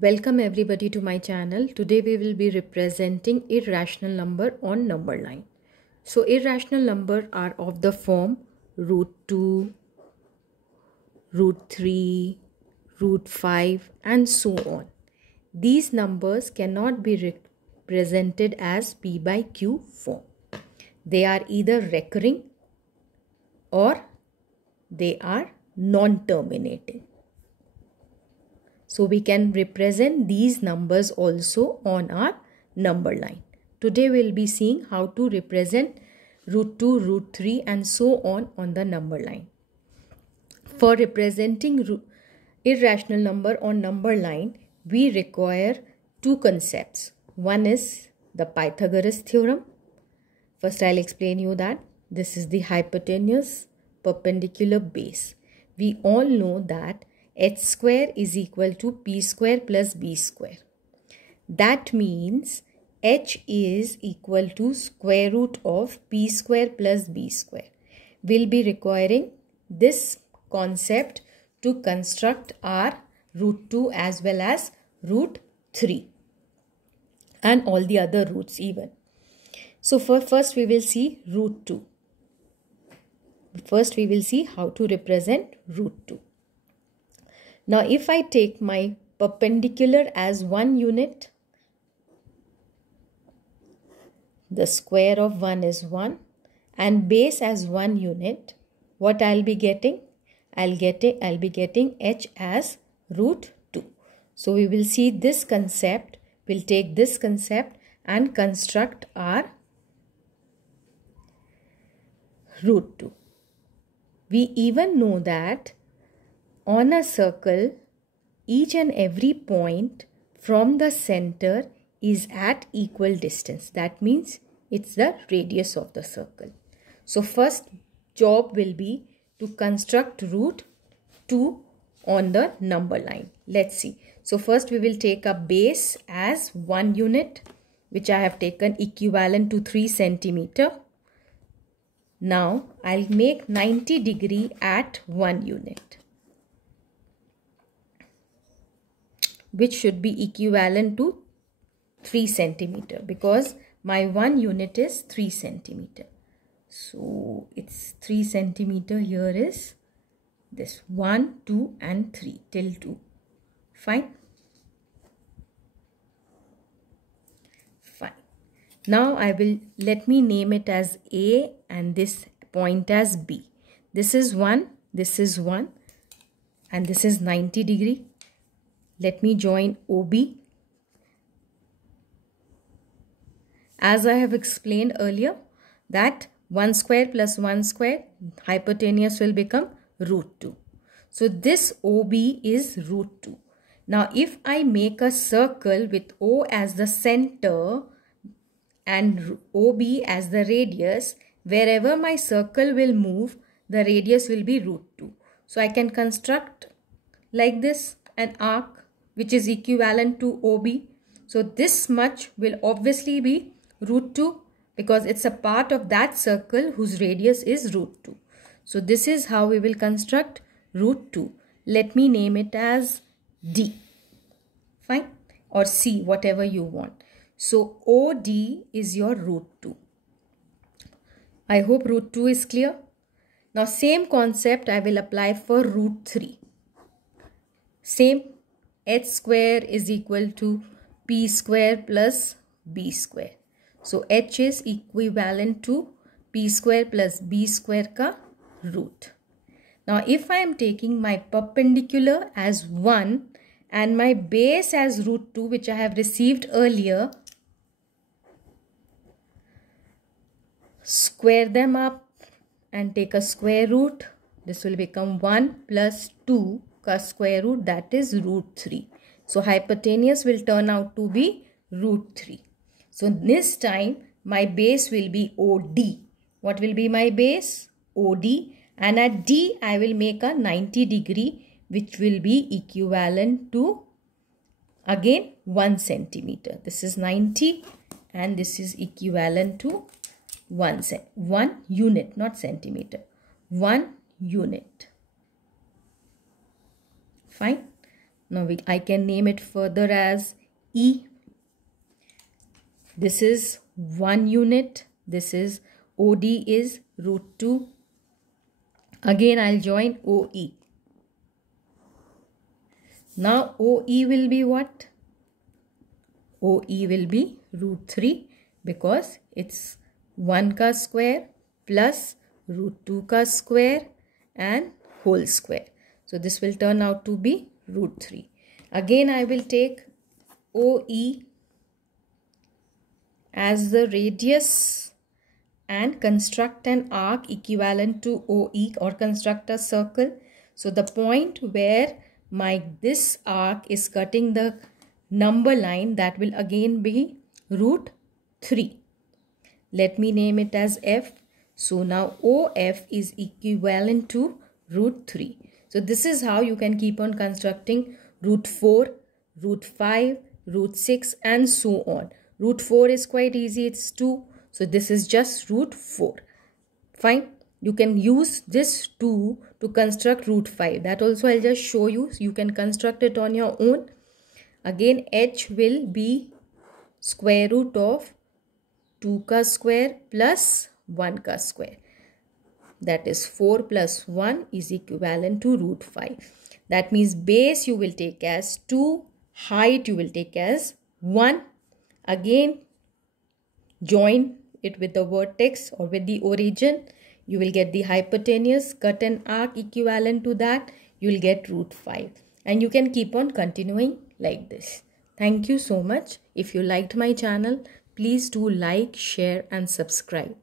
Welcome everybody to my channel. Today we will be representing irrational number on number line. So irrational number are of the form root 2, root 3, root 5 and so on. These numbers cannot be represented as P by Q form. They are either recurring or they are non-terminating. So we can represent these numbers also on our number line. Today we will be seeing how to represent root 2, root 3 and so on the number line. For representing irrational number on number line, we require two concepts. One is the Pythagoras theorem. First I'll explain you that. This is the hypotenuse perpendicular base. We all know that h square is equal to p square plus b square. That means h is equal to square root of p square plus b square. We'll be requiring this concept to construct our root 2 as well as root 3 and all the other roots even. So first we will see root 2. First we will see how to represent root 2. Now if I take my perpendicular as 1 unit, the square of 1 is 1 and base as 1 unit, what I'll be getting? I'll be getting h as root 2. So we will see this concept, we'll take this concept and construct our root 2. We even know that on a circle, each and every point from the center is at equal distance. That means it's the radius of the circle. So first job will be to construct root 2 on the number line. Let's see. So first we will take a base as 1 unit, which I have taken equivalent to 3 centimeter. Now I'll make 90 degree at 1 unit, which should be equivalent to 3 centimeter because my 1 unit is 3 centimeter. So it's 3 centimeter. Here is this 1, 2 and 3 till 2. Fine. Fine. Now let me name it as A and this point as B. This is 1, this is 1 and this is 90 degree. Let me join OB. As I have explained earlier that 1 square plus 1 square, hypotenuse will become root 2. So this OB is root 2. Now if I make a circle with O as the center and OB as the radius, wherever my circle will move, the radius will be root 2. So I can construct like this an arc which is equivalent to OB. So this much will obviously be root 2 because it's a part of that circle whose radius is root 2. So this is how we will construct root 2. Let me name it as D. Fine. Or C, whatever you want. So OD is your root 2. I hope root 2 is clear. Now same concept I will apply for root 3. Same. H square is equal to P square plus B square. So H is equivalent to P square plus B square ka root. Now if I am taking my perpendicular as 1 and my base as root 2, which I have received earlier, square them up and take a square root. This will become 1 plus 2 ka square root, that is root 3. So hypotenuse will turn out to be root 3. So this time my base will be OD. What will be my base? OD. And at D I will make a 90 degree which will be equivalent to again 1 centimeter. This is 90 and this is equivalent to 1 unit, not centimeter. 1 unit. Fine. Now I can name it further as E. This is 1 unit. This is OD is root 2. Again I'll join OE. Now OE will be what? OE will be root 3 because it's 1 ka square plus root 2 ka square and whole square. So this will turn out to be root 3. Again I will take OE as the radius and construct an arc equivalent to OE, or construct a circle. So the point where this arc is cutting the number line, that will again be root 3. Let me name it as F. So now OF is equivalent to root 3. So this is how you can keep on constructing root 4, root 5, root 6 and so on. Root 4 is quite easy, it's 2. So this is just root 4. Fine. You can use this 2 to construct root 5. That also I'll just show you. You can construct it on your own. Again H will be square root of 2 ka square plus 1 ka square. That is 4 plus 1 is equivalent to root 5. That means base you will take as 2, height you will take as 1. Again join it with the vertex or with the origin. You will get the hypotenuse, cut an arc equivalent to that. You will get root 5. And you can keep on continuing like this. Thank you so much. If you liked my channel, please do like, share and subscribe.